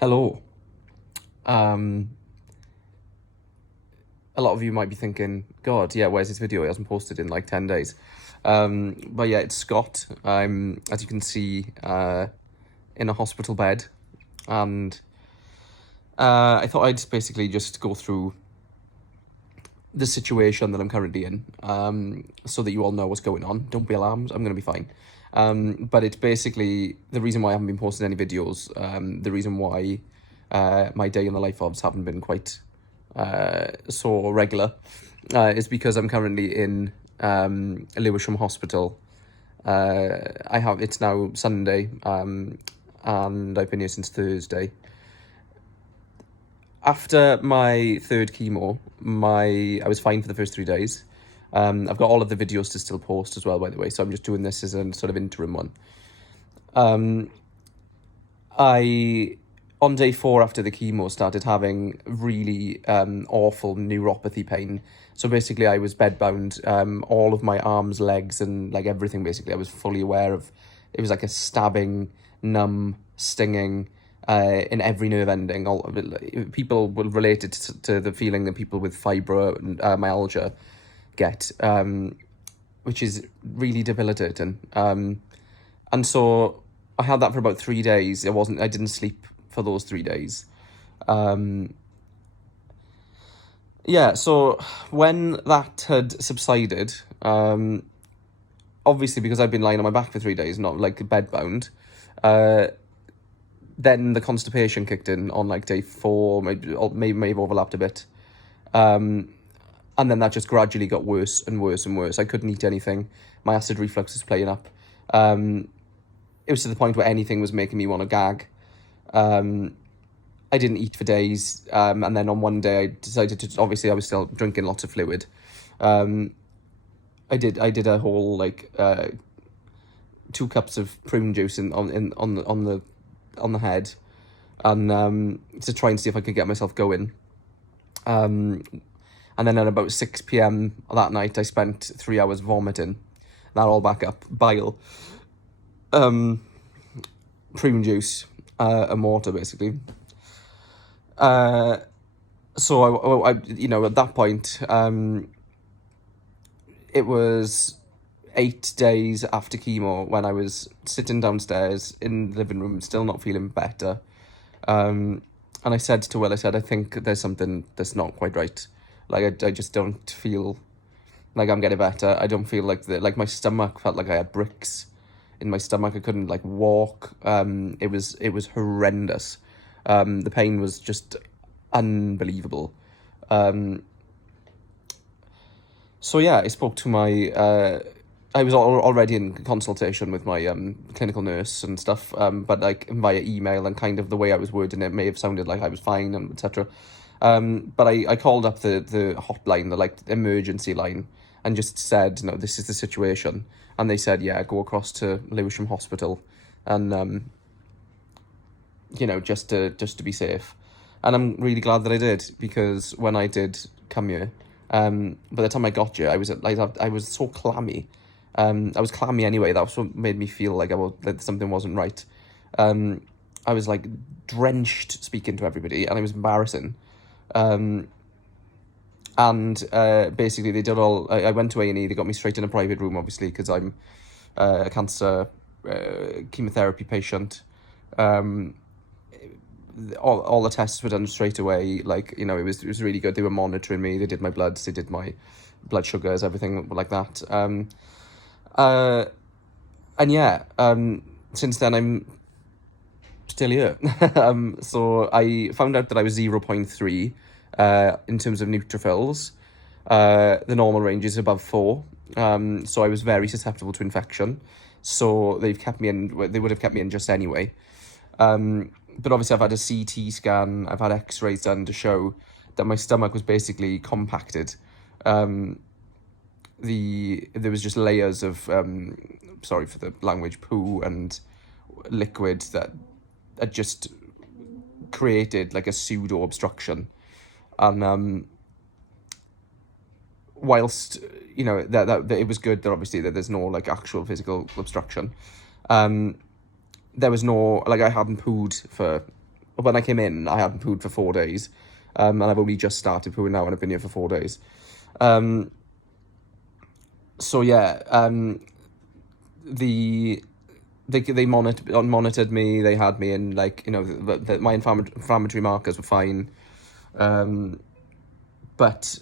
Hello. Um, a lot of you might be thinking, God, yeah, where's this video? It hasn't posted in like 10 days. But yeah, it's Scott. I'm, as you can see, in a hospital bed. And I thought I'd basically just go through the situation that I'm currently in, so that you all know what's going on. Don't be alarmed, I'm going to be fine. But it's basically the reason why I haven't been posting any videos, the reason why my day in the life ofs haven't been quite so regular, is because I'm currently in Lewisham Hospital. It's now Sunday, and I've been here since Thursday. After my third chemo, I was fine for the first 3 days. I've got all of the videos to still post as well, by the way, so I'm just doing this as a sort of interim one. On day 4 after the chemo, started having really awful neuropathy pain. So basically I was bedbound, all of my arms, legs, and like everything basically I was fully aware of. It was like a stabbing, numb, stinging, in every nerve ending. People will relate it to the feeling that people with fibromyalgia get, which is really debilitating. And so I had that for about 3 days. I didn't sleep for those 3 days. Yeah, so when that had subsided, obviously because I've been lying on my back for 3 days, not like bedbound, then the constipation kicked in on like day 4, maybe have overlapped a bit. And then that just gradually got worse and worse and worse. I couldn't eat anything. My acid reflux was playing up. It was to the point where anything was making me want to gag. I didn't eat for days. And then on one day I decided to, obviously I was still drinking lots of fluid. I did a whole like 2 cups of prune juice on the head, and to try and see if I could get myself going. And then at about 6 p.m. that night, I spent 3 hours vomiting. That all back up bile, prune juice, and water basically. So I at that point, it was 8 days after chemo when I was sitting downstairs in the living room, still not feeling better. And I said to Will, I think there's something that's not quite right. Like, I just don't feel like I'm getting better. I don't feel like my stomach felt like I had bricks in my stomach. I couldn't like walk. It was horrendous. The pain was just unbelievable. So yeah, I spoke to my, I was already in consultation with my clinical nurse and stuff, but like via email, and kind of the way I was wording it may have sounded like I was fine and etc. But I called up the hotline, the like emergency line, and just said, no, this is the situation. And they said, yeah, go across to Lewisham Hospital, and just to be safe. And I'm really glad that I did, because when I did come here, by the time I got here, I was so clammy. I was clammy anyway. That was what made me feel like that something wasn't right. I was like drenched speaking to everybody, and it was embarrassing. Basically they did all. I went to A&E. They got me straight in a private room, obviously, because I'm a cancer chemotherapy patient. All the tests were done straight away. Like, it was really good. They were monitoring me. They did my bloods. They did my blood sugars, everything like that. And yeah, since then I'm still here. So I found out that I was 0.3 in terms of neutrophils. The normal range is above 4. So I was very susceptible to infection. So they've kept me in. They would have kept me in just anyway. But obviously I've had a CT scan, I've had x-rays done to show that my stomach was basically compacted. There was just layers of, sorry for the language, poo and liquid that had just created like a pseudo obstruction. And whilst that it was good that obviously that there's no like actual physical obstruction, there was no, like, I hadn't pooed for when I came in, I hadn't pooed for 4 days. And I've only just started pooing now, and I've been here for 4 days. So yeah, they monitored me. They had me in, like, you know, my inflammatory markers were fine. But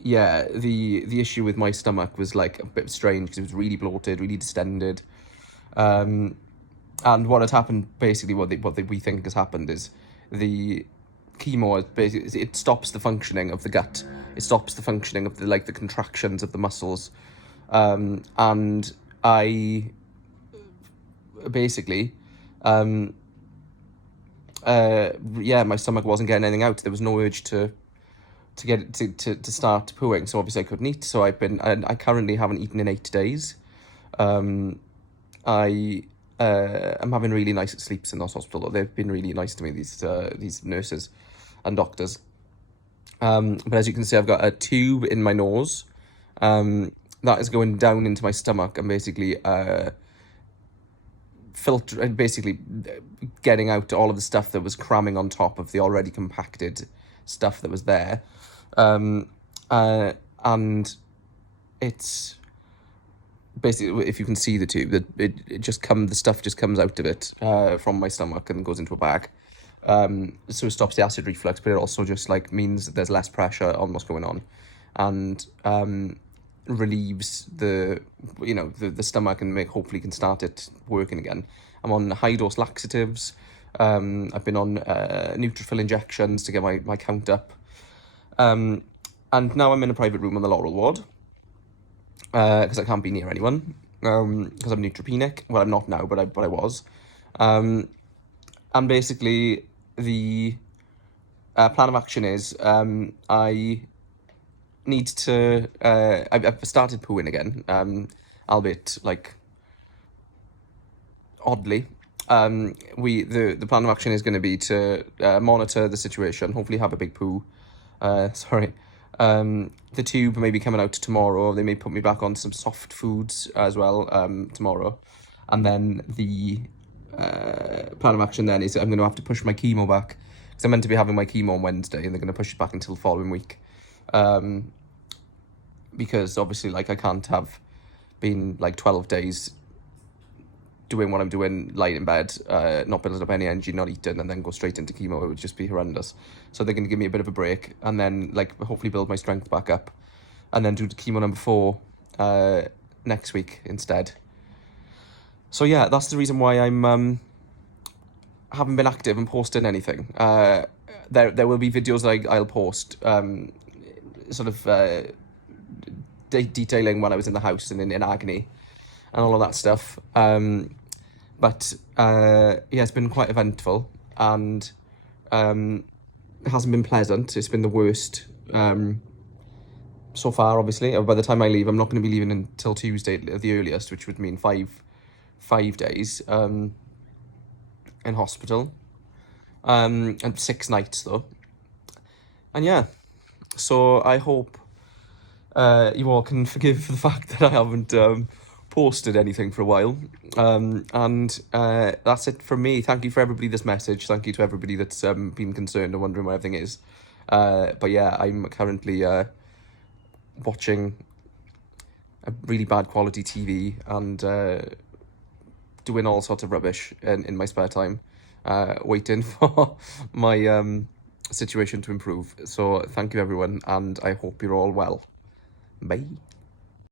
yeah, the issue with my stomach was like a bit strange because it was really bloated, really distended. And what had happened, basically, we think has happened is the chemo basically, it stops the functioning of the gut. It stops the functioning of the contractions of the muscles. And I basically, yeah, my stomach wasn't getting anything out. There was no urge to get to start pooing, so obviously I couldn't eat. So I currently haven't eaten in 8 days. I'm having really nice sleeps in this hospital. They've been really nice to me, these nurses and doctors. But as you can see, I've got a tube in my nose that is going down into my stomach and basically basically getting out all of the stuff that was cramming on top of the already compacted stuff that was there. And it's basically, if you can see the tube, that the stuff just comes out of it from my stomach and goes into a bag. So it stops the acid reflux, but it also just means that there's less pressure on what's going on, and relieves the stomach and hopefully can start it working again. I'm on high dose laxatives. I've been on neutrophil injections to get my count up. And now I'm in a private room on the Laurel ward because I can't be near anyone because I'm neutropenic. Well, I'm not now, but I was. And basically the plan of action is I need to I've started pooing again, albeit oddly. The plan of action is going to be to monitor the situation, hopefully have a big poo. Sorry. The tube may be coming out tomorrow. They may put me back on some soft foods as well tomorrow. And then the plan of action then is I'm going to have to push my chemo back, because I'm meant to be having my chemo on Wednesday, and they're going to push it back until the following week. Because obviously, I can't have been 12 days doing what I'm doing, lying in bed, not building up any energy, not eating, and then go straight into chemo. It would just be horrendous. So they're going to give me a bit of a break, and then hopefully build my strength back up, and then do chemo number 4 next week instead. So yeah, that's the reason why I'm haven't been active and posting anything. There will be videos that I'll post, sort of detailing when I was in the house and in agony and all of that stuff. But yeah, it's been quite eventful, and it hasn't been pleasant. It's been the worst so far, obviously. By the time I leave, I'm not going to be leaving until Tuesday at the earliest, which would mean five days in hospital, and 6 nights though. And yeah, so I hope you all can forgive the fact that I haven't posted anything for a while. And that's it from me. Thank you for everybody that's messaged. Thank you to everybody that's been concerned and wondering where everything is. But yeah, I'm currently watching a really bad quality TV and doing all sorts of rubbish in my spare time, waiting for my situation to improve. So thank you everyone, and I hope you're all well. Bye.